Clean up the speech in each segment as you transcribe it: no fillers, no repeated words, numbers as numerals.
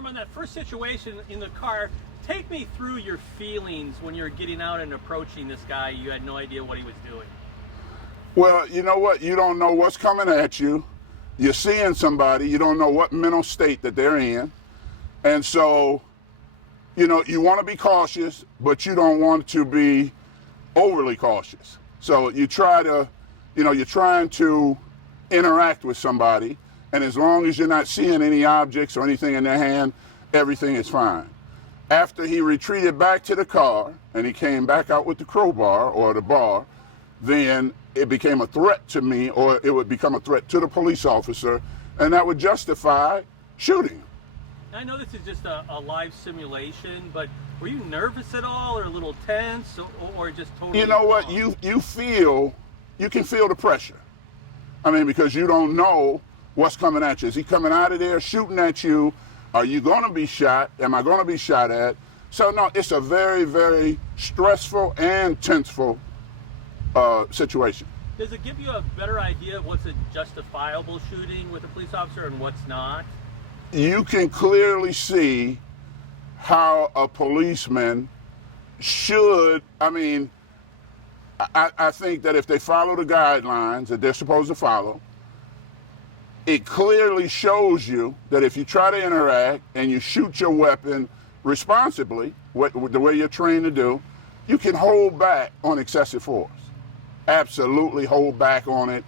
Norm, on that first situation in the car, take me through your feelings when you're getting out and approaching this guy. You had no idea what he was doing. Well, you know what? You don't know what's coming at you. You're seeing somebody. You don't know what mental state that they're in. And so, you know, you want to be cautious, but you don't want to be overly cautious. So you try to, you know, you're trying to interact with somebody. And as long as you're not seeing any objects or anything in their hand, everything is fine. After he retreated back to the car and he came back out with the crowbar or the bar, then it became a threat to me, or it would become a threat to the police officer, and that would justify shooting. I know this is just a live simulation, but were you nervous at all, or a little tense, or just totally? You know what? calm? You can feel the pressure. I mean, because you don't know what's coming at you. Is he coming out of there shooting at you? Are you going to be shot? Am I going to be shot at? So no, it's a very, very stressful and tenseful situation. Does it give you a better idea of what's a justifiable shooting with a police officer and what's not? You can clearly see how a policeman should, I think that if they follow the guidelines that they're supposed to follow, it clearly shows you that if you try to interact and you shoot your weapon responsibly, the way you're trained to do, you can hold back on excessive force. Absolutely hold back on it.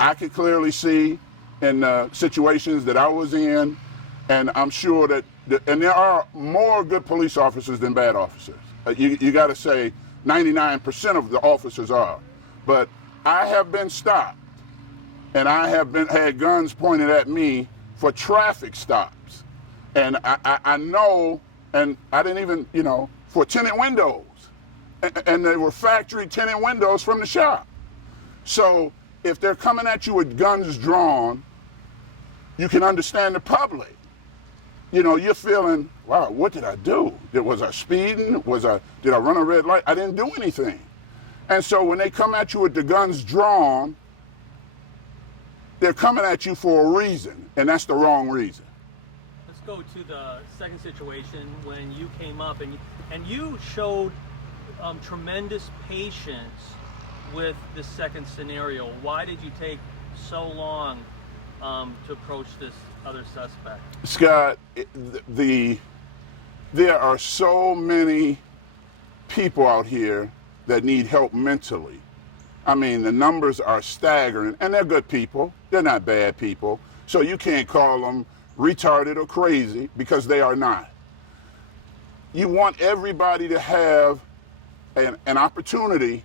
I could clearly see in the situations that I was in, and I'm sure that, and there are more good police officers than bad officers. You got to say 99% of the officers are. But I have been stopped, and I have had guns pointed at me for traffic stops. And I know, and I didn't even, for tinted windows. And they were factory tinted windows from the shop. So if they're coming at you with guns drawn, you can understand the public. You're feeling, wow, what did I do? Was I speeding? Did I run a red light? I didn't do anything. And so when they come at you with the guns drawn, they're coming at you for a reason, and that's the wrong reason. Let's go to the second situation when you came up and you showed tremendous patience with the second scenario. Why did you take so long to approach this other suspect? Scott, there are so many people out here that need help mentally. I mean, the numbers are staggering, and they're good people. They're not bad people. So you can't call them retarded or crazy, because they are not. You want everybody to have an opportunity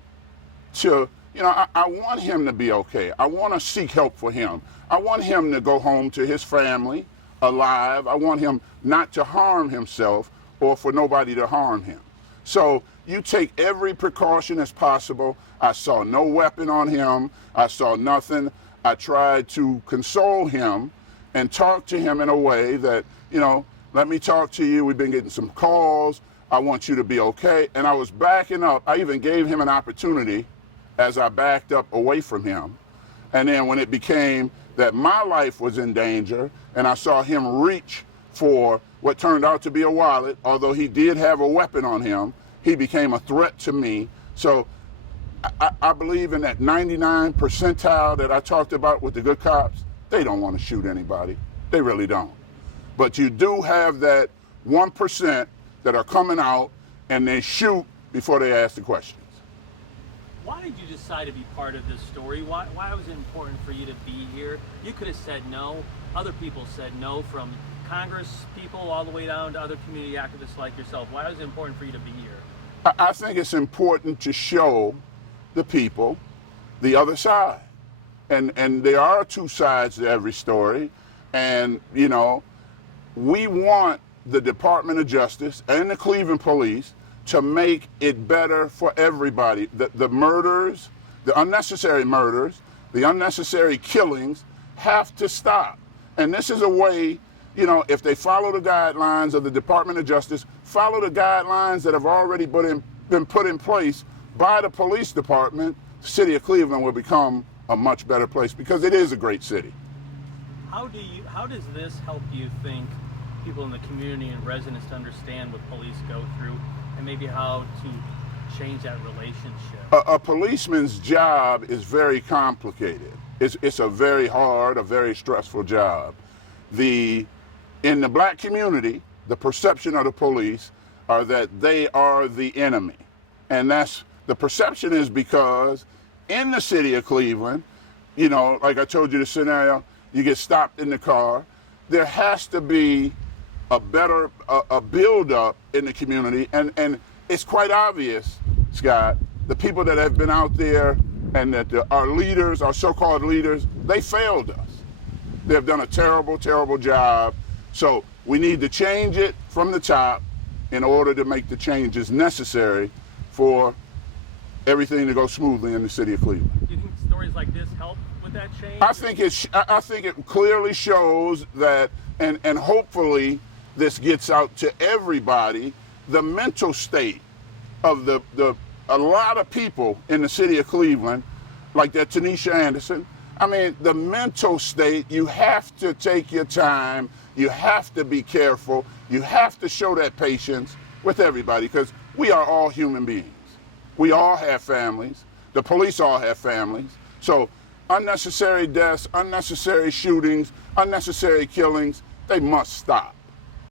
to, I want him to be okay. I want to seek help for him. I want him to go home to his family alive. I want him not to harm himself or for nobody to harm him. So you take every precaution as possible. I saw no weapon on him. I saw nothing. I tried to console him and talk to him in a way that, let me talk to you. We've been getting some calls. I want you to be okay. And I was backing up. I even gave him an opportunity as I backed up away from him. And then when it became that my life was in danger and I saw him reach for what turned out to be a wallet, although he did have a weapon on him, he became a threat to me. So I believe in that 99 percentile that I talked about with the good cops. They don't want to shoot anybody. They really don't. But you do have that 1% that are coming out and they shoot before they ask the questions. Why did you decide to be part of this story? Why was it important for you to be here? You could have said no. Other people said no, from Congress people all the way down to other community activists like yourself. Why was it important for you to be here? I think it's important to show the people the other side. And there are two sides to every story. And, we want the Department of Justice and the Cleveland Police to make it better for everybody. The murders, the unnecessary murders, the unnecessary killings have to stop. And this is a way, if they follow the guidelines of the Department of Justice, follow the guidelines that have already been put in place by the police department, the city of Cleveland will become a much better place, because it is a great city. How does this help you think people in the community and residents to understand what police go through and maybe how to change that relationship? A policeman's job is very complicated. It's a very hard, a very stressful job. In the black community, the perception of the police are that they are the enemy. And the perception is because in the city of Cleveland, you know, like I told you the scenario, you get stopped in the car, there has to be a better build-up in the community. And it's quite obvious, Scott, the people that have been out there and that our leaders, our so-called leaders, they failed us. They've done a terrible, terrible job. So we need to change it from the top in order to make the changes necessary for everything to go smoothly in the city of Cleveland. Do you think stories like this help with that change? I think it clearly shows that, and hopefully this gets out to everybody, the mental state of a lot of people in the city of Cleveland, like that Tanisha Anderson. I mean, the mental state, you have to take your time, you have to be careful, you have to show that patience with everybody, because we are all human beings. We all have families. The police all have families. So unnecessary deaths, unnecessary shootings, unnecessary killings, they must stop.